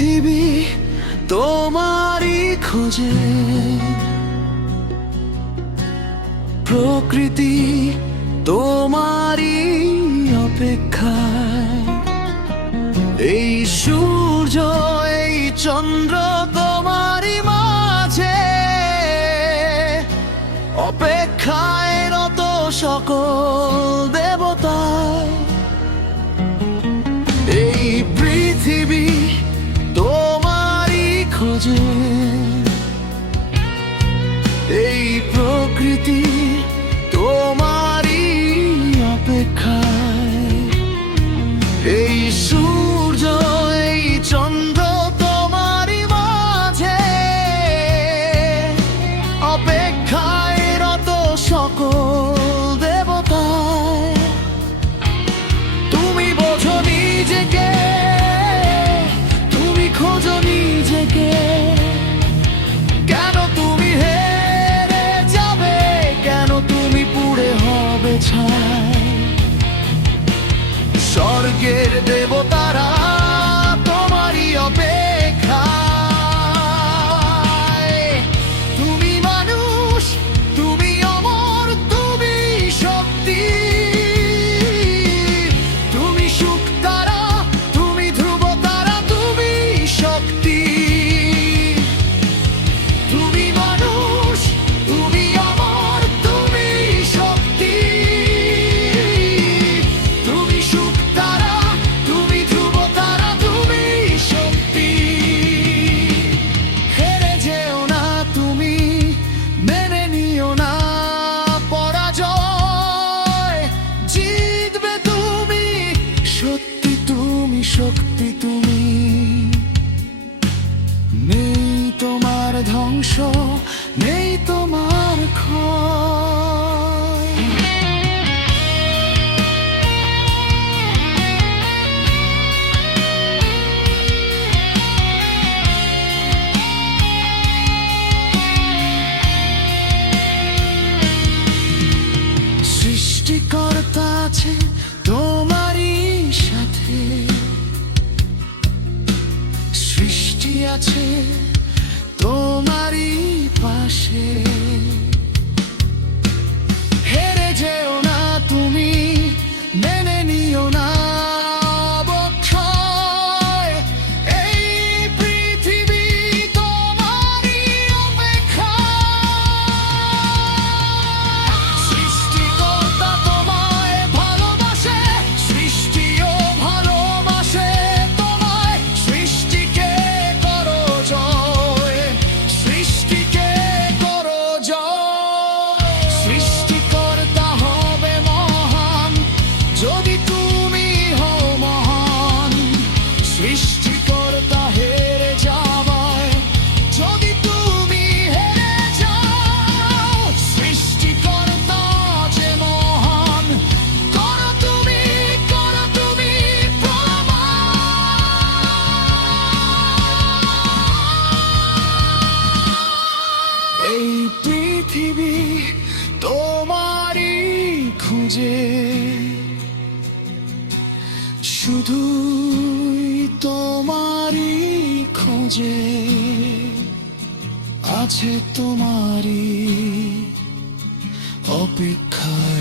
পৃথিবী তোমারই খোঁজে, প্রকৃতি তোমারই অপেক্ষায়, এই সূর্য এই চন্দ্র তোমারই মাঝে অপেক্ষায় রত সকল দেবতায়। এই পৃথিবী তোমারই খোঁজে, এই প্রকৃতি তোমারই অপেক্ষায়, এই সূর্য এই চন্দ্র তোমারই মাঝে অপেক্ষায় রত সকল দেবতায়। তুমি বোঝো নিজেকে, তুমি খোঁজো নিজেকে, কেন তুমি হেরে যাবে, কেন তুমি পুড়ে হবে ছাই। স্বর্গের দেবতারা তোমারই অপেক্ষায়। তুমি মানুষ, তুমি অমর, তুমি শক্তি, তুমি সুখ তারা, তুমি ধ্রুব তারা, তুমি শক্তি। তুমি মানুষ, তুমি অমর, তুমি শক্তি, তুমি সুখ তারা, তুমি ধ্রুব তারা, তুমি শক্তি। হেরে যেও না তুমি, মেনে নিও না পরাজয়, জিতবে তুমি, সত্যি তুমি, শক্তি তুমি। নেই তোমার ধ্বংস, নেই তোমার ক্ষয়। সৃষ্টিকর্তা আছে তোমারই সাথে, সৃষ্টি আছে তোমারই পাশে। হেরে যেও না তুমি, মেনে নিও না অবক্ষয়, এই পৃথিবী তোমারই অপেক্ষায়। সৃষ্টিকর্তা তোমায় ভালোবাসে, সৃষ্টিও ভালোবাসে তোমায়। সৃষ্টিকে করো জয়, সৃষ্টিকে করো জয়। সৃষ্টিকর্তা হবে মহান যদি তুমি হও মহান। সৃষ্টিকর্তা হেরে যাবায় যদি তুমি হেরে যাও। সৃষ্টিকর্তা যে মহান, করো তুমি প্রমাণ। এই পৃথিবী তোমারই খুঁজে, শুধুই তোমারই খোঁজে, আছে তোমারই অপেক্ষায়।